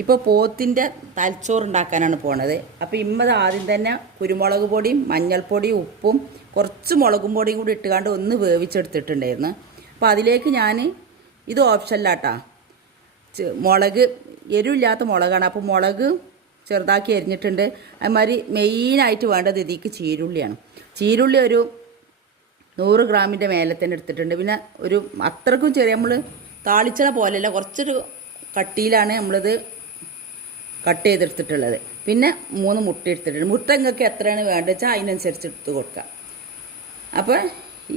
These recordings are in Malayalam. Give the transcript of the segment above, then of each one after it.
ഇപ്പോൾ പോത്തിൻ്റെ തലച്ചോറ് ഉണ്ടാക്കാനാണ് പോണത്. അപ്പോൾ ഇമ്മത് ആദ്യം തന്നെ കുരുമുളക് പൊടിയും മഞ്ഞൾപ്പൊടിയും ഉപ്പും കുറച്ച് മുളകും പൊടിയും കൂടി ഇട്ടുകൊണ്ട് ഒന്ന് വേവിച്ചെടുത്തിട്ടുണ്ടായിരുന്നു. അപ്പോൾ അതിലേക്ക് ഞാൻ ഇത് ഓപ്ഷനിലാട്ടാ, മുളക് എരിവില്ലാത്ത മുളകാണ്. അപ്പോൾ മുളക് ചെറുതാക്കി അരിഞ്ഞിട്ടുണ്ട്. അതുമാതിരി മെയിനായിട്ട് വേണ്ടത് ഇതിലേക്ക് ചീരുള്ളിയാണ്. ചീരുള്ളി ഒരു 100 ഗ്രാമിൻ്റെ മേലെ തന്നെ എടുത്തിട്ടുണ്ട്. പിന്നെ ഒരു അത്രക്കും ചെറിയ നമ്മൾ താളിച്ചണ പോലെയല്ല, കുറച്ചൊരു കട്ടിയിലാണ് നമ്മളിത് കട്ട് ചെയ്തെടുത്തിട്ടുള്ളത്. പിന്നെ 3 മുട്ട എടുത്തിട്ടുണ്ട്. മുട്ട നിങ്ങൾക്ക് എത്രയാണ് വേണ്ടത് വെച്ചാൽ അതിനനുസരിച്ച് എടുത്ത് കൊടുക്കാം. അപ്പോൾ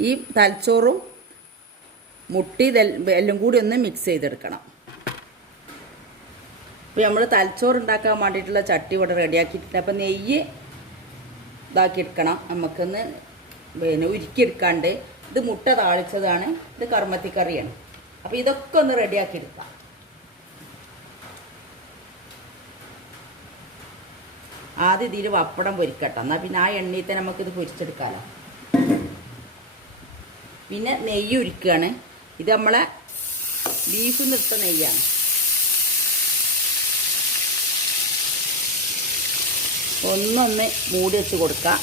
ഈ തലച്ചോറും മുട്ടി എല്ലാം കൂടി ഒന്ന് മിക്സ് ചെയ്തെടുക്കണം. അപ്പോൾ നമ്മൾ തലച്ചോറ് ഉണ്ടാക്കാൻ വേണ്ടിയിട്ടുള്ള ചട്ടി ഇവിടെ റെഡിയാക്കിയിട്ടുണ്ട്. അപ്പോൾ നെയ്യ് ഇതാക്കിയെടുക്കണം നമുക്കൊന്ന്, പിന്നെ ഉരുക്കിയെടുക്കാണ്ട്. ഇത് മുട്ട താളിച്ചതാണ്, ഇത് കർമ്മത്തിക്കറിയാണ്. അപ്പോൾ ഇതൊക്കെ ഒന്ന് റെഡിയാക്കിയെടുക്കാം. ആദ്യം ഇതിൽ പപ്പടം പൊരിക്കട്ടെ, എന്നാൽ പിന്നെ ആ എണ്ണയിൽ തന്നെ നമുക്കിത് പൊരിച്ചെടുക്കാമല്ലോ. പിന്നെ നെയ്യ് ഉരുക്കുകയാണ്. ഇത് നമ്മളെ ബീഫ് നിർത്ത നെയ്യാണ്. ഒന്നൊന്ന് മൂടി വെച്ച് കൊടുക്കുക.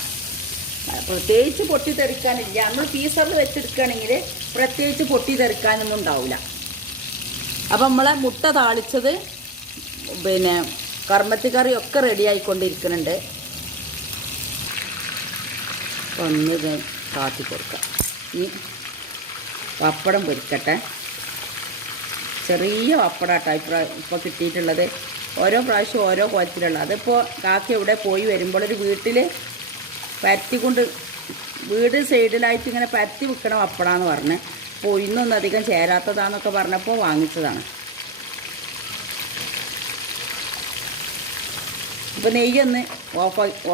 പ്രത്യേകിച്ച് പൊട്ടി തെറിക്കാനില്ല. നമ്മൾ പീസറിൽ വെച്ചെടുക്കുകയാണെങ്കിൽ പ്രത്യേകിച്ച് പൊട്ടി തെറിക്കാനൊന്നും ഉണ്ടാവില്ല. അപ്പം നമ്മളെ മുട്ട താളിച്ചത് പിന്നെ കർമ്മത്തിക്കറി ഒക്കെ റെഡി ആയിക്കൊണ്ടിരിക്കുന്നുണ്ട്. ഒന്ന് ഇത് കാട്ടി കൊടുക്കാം. ഈ പപ്പടം പൊരിക്കട്ടെ. ചെറിയ പപ്പടാട്ടോ ഇപ്പോൾ കിട്ടിയിട്ടുള്ളത്. ഓരോ പ്രാവശ്യം ഓരോ കോലത്തിലുള്ള. അതിപ്പോൾ കാക്ക ഇവിടെ പോയി വരുമ്പോൾ ഒരു വീട്ടിൽ പരത്തിക്കൊണ്ട്, വീട് സൈഡിലായിട്ട് ഇങ്ങനെ പരത്തി വിൽക്കണ പപ്പടാന്ന് പറഞ്ഞ്, അപ്പോൾ ഇന്നൊന്നും അധികം ചേരാത്തതാന്നൊക്കെ പറഞ്ഞപ്പോൾ വാങ്ങിച്ചതാണ്. അപ്പോൾ നെയ്യൊന്ന്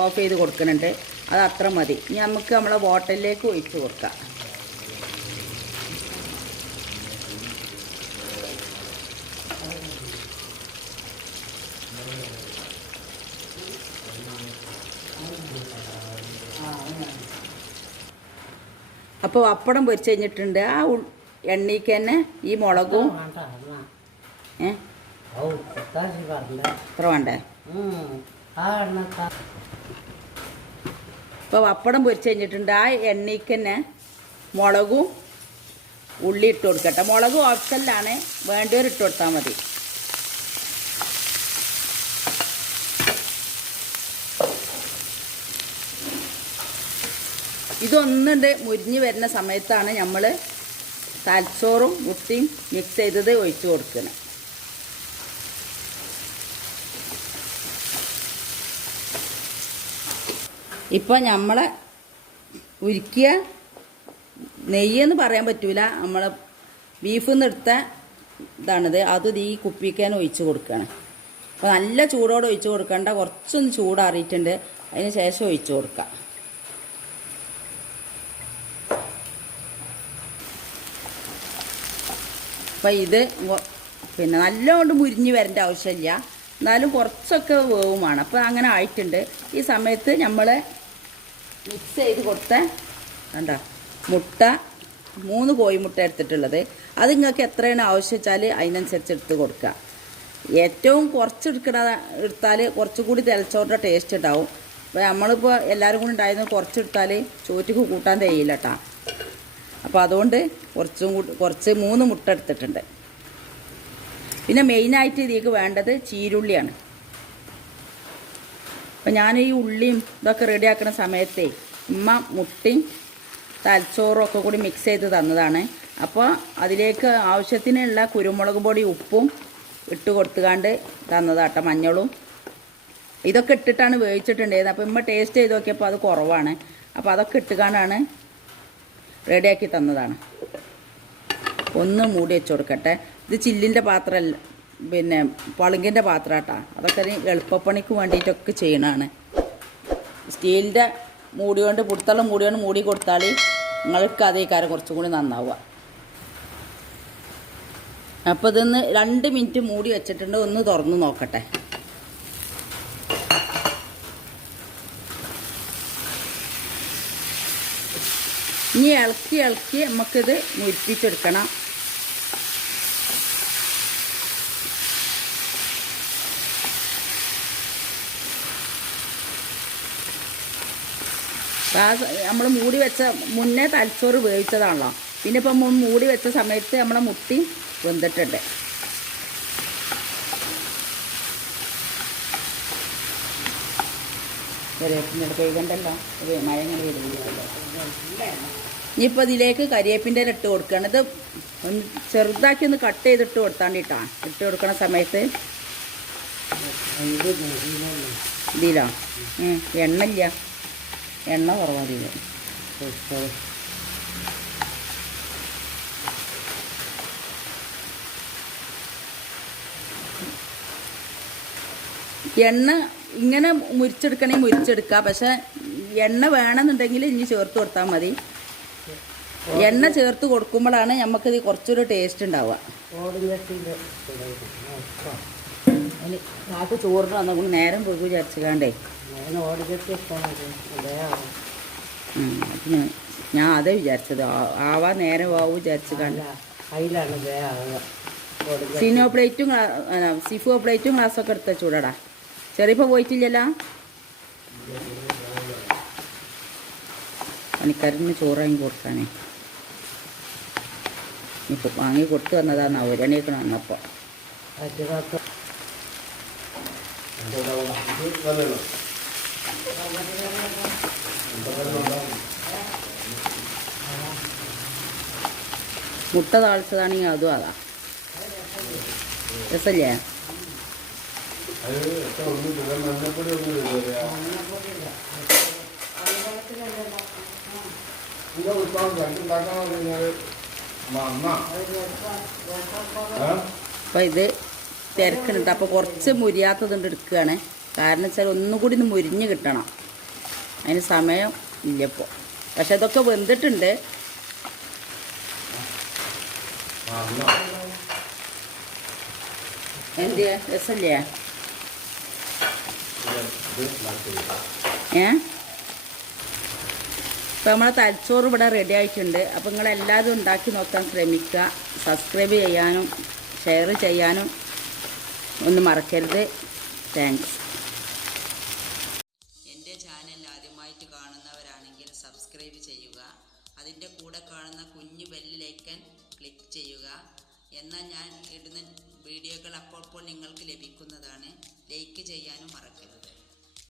ഓഫ് ചെയ്ത് കൊടുക്കുന്നുണ്ട്. അത് അത്ര മതി. ഇനി നമുക്ക് നമ്മളെ ബോട്ടിലേക്ക് ഒഴിച്ച് കൊടുക്കാം. അപ്പോൾ പപ്പടം പൊരിച്ച് കഴിഞ്ഞിട്ടുണ്ട്. ആ എണ്ണയ്ക്ക് തന്നെ ഈ മുളകും എത്ര വേണ്ടേ. ഇപ്പോൾ പപ്പടം പൊരിച്ച് കഴിഞ്ഞിട്ടുണ്ട്. ആ എണ്ണയ്ക്ക് തന്നെ മുളകും ഉള്ളി ഇട്ട് കൊടുക്കട്ടെ. മുളക് ഓപ്ഷനിലാണ്, വേണ്ടവർ ഇട്ട് കൊടുത്താൽ മതി. ഇതൊന്നുണ്ട് മുരിഞ്ഞ് വരുന്ന സമയത്താണ് നമ്മൾ തലച്ചോറും മുട്ടയും മിക്സ് ചെയ്തത് ഒഴിച്ച് കൊടുക്കുന്നത്. ഇപ്പോൾ നമ്മൾ ഉരുക്കിയ നെയ്യെന്ന് പറയാൻ പറ്റൂല, നമ്മൾ ബീഫിൽ നിന്ന് എടുത്ത ഇതാണിത്. അത് ഈ കുപ്പിക്കാൻ ഒഴിച്ച് കൊടുക്കുകയാണ്. അപ്പോൾ നല്ല ചൂടോടെ ഒഴിച്ച് കൊടുക്കേണ്ട, കുറച്ചൊന്ന് ചൂടാറിയിട്ടുണ്ട്. അതിന് ശേഷം ഒഴിച്ച് കൊടുക്കാം. അപ്പോൾ ഇത് പിന്നെ നല്ലോണ്ട് മുരിഞ്ഞ് വരേണ്ട ആവശ്യമില്ല, എന്നാലും കുറച്ചൊക്കെ വേവുമാണ്. അപ്പോൾ അങ്ങനെ ആയിട്ടുണ്ട്. ഈ സമയത്ത് നമ്മൾ മിക്സ് ചെയ്ത് കൊടുത്ത കണ്ട മുട്ട 3 കോഴിമുട്ട എടുത്തിട്ടുള്ളത്. അത് നിങ്ങൾക്ക് എത്രയാണ് ആവശ്യം വെച്ചാൽ അതിനനുസരിച്ച് എടുത്ത് കൊടുക്കുക. ഏറ്റവും കുറച്ച് എടുത്താൽ കുറച്ചുകൂടി തിളച്ചോറിൻ്റെ ടേസ്റ്റ് ഉണ്ടാവും. അപ്പോൾ നമ്മളിപ്പോൾ എല്ലാവരും കൂടി ഉണ്ടായിരുന്നു കുറച്ചെടുത്താൽ ചോറ്റക്ക് കൂട്ടാൻ തയ്യില്ല കേട്ടോ. അപ്പോൾ അതുകൊണ്ട് കുറച്ച് 3 മുട്ട എടുത്തിട്ടുണ്ട്. പിന്നെ മെയിനായിട്ട് ഇതിലേക്ക് വേണ്ടത് ചീരുള്ളിയാണ്. അപ്പം ഞാൻ ഈ ഉള്ളിയും ഇതൊക്കെ റെഡിയാക്കുന്ന സമയത്തേ ഉമ്മ മുട്ടയും തലച്ചോറും ഒക്കെ കൂടി മിക്സ് ചെയ്ത് തന്നതാണ്. അപ്പോൾ അതിലേക്ക് ആവശ്യത്തിനുള്ള കുരുമുളക് പൊടി ഉപ്പും ഇട്ട് കൊടുത്തുകാണ്ട് തന്നതാട്ടോ, മഞ്ഞളും ഇതൊക്കെ ഇട്ടിട്ടാണ് വേവിച്ചിട്ടുണ്ടായിരുന്നത്. അപ്പോൾ ഉമ്മ ടേസ്റ്റ് ചെയ്ത് നോക്കിയപ്പോൾ അത് കുറവാണ്. അപ്പോൾ അതൊക്കെ ഇട്ടുകാണ്ടാണ് റെഡിയാക്കി തന്നതാണ്. ഒന്ന് മൂടി വെച്ച് കൊടുക്കട്ടെ. ഇത് ചില്ലിൻ്റെ പാത്രമല്ല, പിന്നെ പളുങ്കിൻ്റെ പാത്രം കേട്ടോ. അതൊക്കെ എളുപ്പപ്പണിക്ക് വേണ്ടിയിട്ടൊക്കെ ചെയ്യണതാണ്. സ്റ്റീലിൻ്റെ മൂടി കൊണ്ട് പുടുത്തുള്ള മൂടി കൊണ്ട് മൂടി കൊടുത്താൽ നിങ്ങൾക്ക് അതേ കാര്യം കുറച്ചും കൂടി നന്നാവുക. അപ്പോൾ ഇതൊന്ന് 2 മിനിറ്റ് മൂടി വെച്ചിട്ടുണ്ട്. ഒന്ന് തുറന്ന് നോക്കട്ടെ. ഇനി ഇളക്കി നമുക്കിത് മുരിപ്പിച്ചെടുക്കണം. നമ്മൾ മൂടി വെച്ച മുന്നേ തലച്ചോറ് വേവിച്ചതാണല്ലോ. പിന്നെ ഇപ്പം മൂടി വെച്ച സമയത്ത് നമ്മളെ മുട്ടി വെന്തിട്ടുണ്ട്. കൈകണ്ടല്ലോ മഴ ഇങ്ങനെ വരുന്നില്ലല്ലോ. ഇനിയിപ്പോൾ ഇതിലേക്ക് കരിവേപ്പിൻ്റെ ഇല ഇട്ട് കൊടുക്കുകയാണ്. ഇത് ഒന്ന് ചെറുതാക്കി ഒന്ന് കട്ട് ചെയ്തിട്ട് കൊടുത്താണ്ടിട്ടാണ് ഇട്ട് കൊടുക്കണ സമയത്ത്. ഇതിലോ എണ്ണയില്ല, എണ്ണ കുറവാണ് ഇതിൽ. എണ്ണ ഇങ്ങനെ മുരിച്ചെടുക്കണമെങ്കിൽ മുരിച്ചെടുക്കുക. പക്ഷെ എണ്ണ വേണമെന്നുണ്ടെങ്കിൽ ഇനി ചേർത്ത് കൊടുത്താൽ മതി. എണ്ണ ചേർത്ത് കൊടുക്കുമ്പോഴാണ് നമുക്കിത് കുറച്ചൊരു ടേസ്റ്റ് ഉണ്ടാവുക. അതിന് കാക്ക് ചോറിന് വന്നാൽ നേരം പോയി വിചാരിച്ചാണ്ടേ ഞാൻ അതേ വിചാരിച്ചത്. ആവാ നേരം ആവും വിചാരിച്ചാണ്ട്. സിനോ പ്ലേറ്റും സിഫോ പ്ലേറ്റും ഗ്ലാസ്സൊക്കെ എടുത്ത ചൂടാടാ. ചെറിയപ്പോൾ പോയിട്ടില്ലല്ലോ. പണിക്കാരന് ചോറ് വാങ്ങി കൊടുക്കാനേ ഇപ്പോൾ വാങ്ങി കൊടുത്തു വന്നതാണ്. അവരണിയൊക്കെ വന്നപ്പോൾ മുട്ട താളിച്ചതാണെങ്കിൽ അതും അതാ രസല്ലേ. അപ്പം ഇത് തിരക്കുന്നുണ്ട്. അപ്പോൾ കുറച്ച് മുരിയാത്തതുകൊണ്ട് എടുക്കുകയാണ്. കാരണം വെച്ചാൽ ഒന്നും കൂടി ഒന്ന് മുരിഞ്ഞ് കിട്ടണം. അതിന് സമയം ഇല്ലപ്പോൾ. പക്ഷെ ഇതൊക്കെ വെന്തിട്ടുണ്ട്. എന്ത് രസല്ലേ? ഇപ്പോൾ നമ്മളെ തലച്ചോറ് ഇവിടെ റെഡി ആയിട്ടുണ്ട്. അപ്പോൾ നിങ്ങളെല്ലാവരും ഉണ്ടാക്കി നോക്കാൻ ശ്രമിക്കുക. സബ്സ്ക്രൈബ് ചെയ്യാനും ഷെയർ ചെയ്യാനും ഒന്നും മറക്കരുത്. താങ്ക്സ്. എൻ്റെ ചാനൽ ആദ്യമായിട്ട് കാണുന്നവരാണെങ്കിൽ സബ്സ്ക്രൈബ് ചെയ്യുക. അതിൻ്റെ കൂടെ കാണുന്ന കുഞ്ഞു ബെല്ലിലേക്കൻ ക്ലിക്ക് ചെയ്യുക. എന്നാൽ ഞാൻ ഇടുന്ന വീഡിയോകൾ അപ്പോൾ നിങ്ങൾക്ക് ലഭിക്കുന്നതാണ്. ലൈക്ക് ചെയ്യാനും മറക്കരുത്.